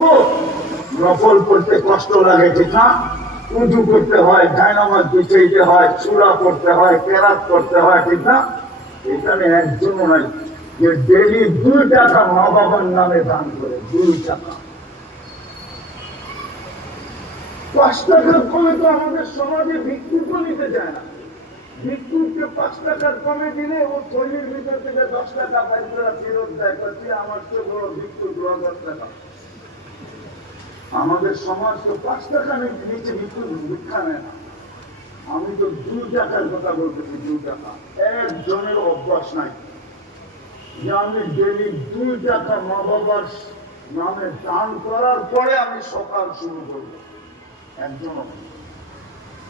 নফল করতে কষ্ট লাগে, ঠিক না? উজু করতে হয়, জায়নামাজ বিছাইতে হয়, সূরা পড়তে হয়, কেরাত করতে হয়, ঠিক না? এখানে একজনও নাই যে ডেইলি 2 টাকা মা বাবার নামে দান করে। 2 টাকা, 5 টাকার কমে তো আমাদের সমাজে ভিক্ষুক নিতে চায় না। ভিক্ষুককে 5 টাকার কমে দিলে ও থলির ভিতর থেকে 10 টাকা বাইরে ফেরত দেয়, বলছে আমার তো বড় ভিক্ষুক 1000 টাকা। আমাদের সমাজ তো 5 টাকা নিচে ভিক্ষা নেয় না। আমি তো 2 টাকার কথা বলতেছি। 2 টাকা একজনের অভ্যাস নাই যে আমি ডেলি 2 টাকা মা বাবার নামে দান করার পরে আমি সকাল শুরু করব। একজনও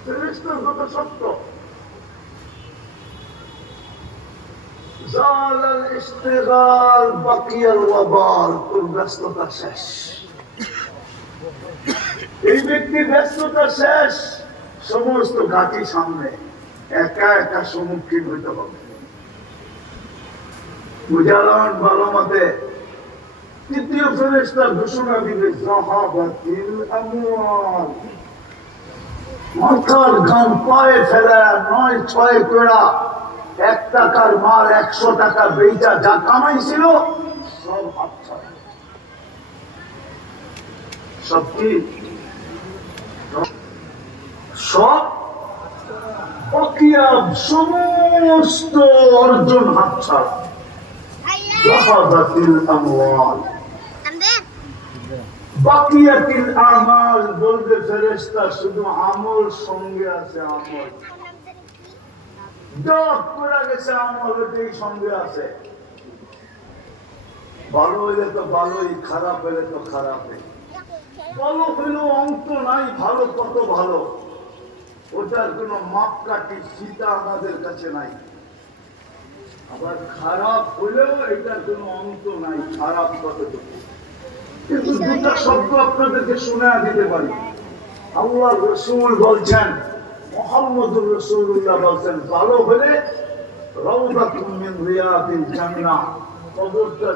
ফেরেশতার কথা সত্য। জালাল ইশতিগাল বাকিয়াল ওয়াবাল, তোর ব্যস্ততা শেষ। এই ব্যক্তির ব্যস্ততা শেষ, সমস্ত ঘাটি সামনে, একা একা সম্মুখীন হইতে হবে। বুঝালাম ভালো মতে। তৃতীয় ফেরেশতা ঘোষণা দিবে, যাহাবাতিল আমওয়াল, মাথার ঘাম পায়ে ফেলা 9-6 কোড়া 1 টাকার মাল 100 টাকা বেচা যা কামাইছিল সব হাতছাড়া। সব কি? সব সমস্ত অর্জন হাতছাড়া। যাহাবাতিল আমওয়াল বাকিয়াতিল আমাল, বলবে ফেরেশতা শুধু আমল সঙ্গে আছে। আমল জব করে গেছে, আমল ওইটাই সঙ্গে আছে। ভালো হইলে তো ভালোই, খারাপ হইলে তো খারাপই। ভালো হইলেও অন্ত নাই, ভালো কত ভালো, ওটার কোন মাপকাঠি সীতা আমাদের কাছে নাই। আবার খারাপ হইলেও এটার কোন অন্ত নাই, খারাপ কতটুকু। কিন্তু 2টা শব্দ আপনাদেরকে শোনা দিতে পারি। আল্লাহ রাসূল বলছেন, মুহাম্মদুর রাসূলুল্লাহ বলছেন, ভালো হলে রাউদাতুম মিন রিয়াদিল জান্নাহ, কবরটা